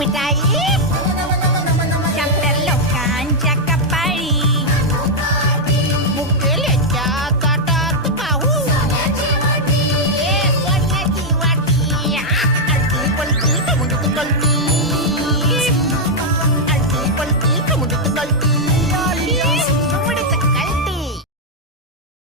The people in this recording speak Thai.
ไปได้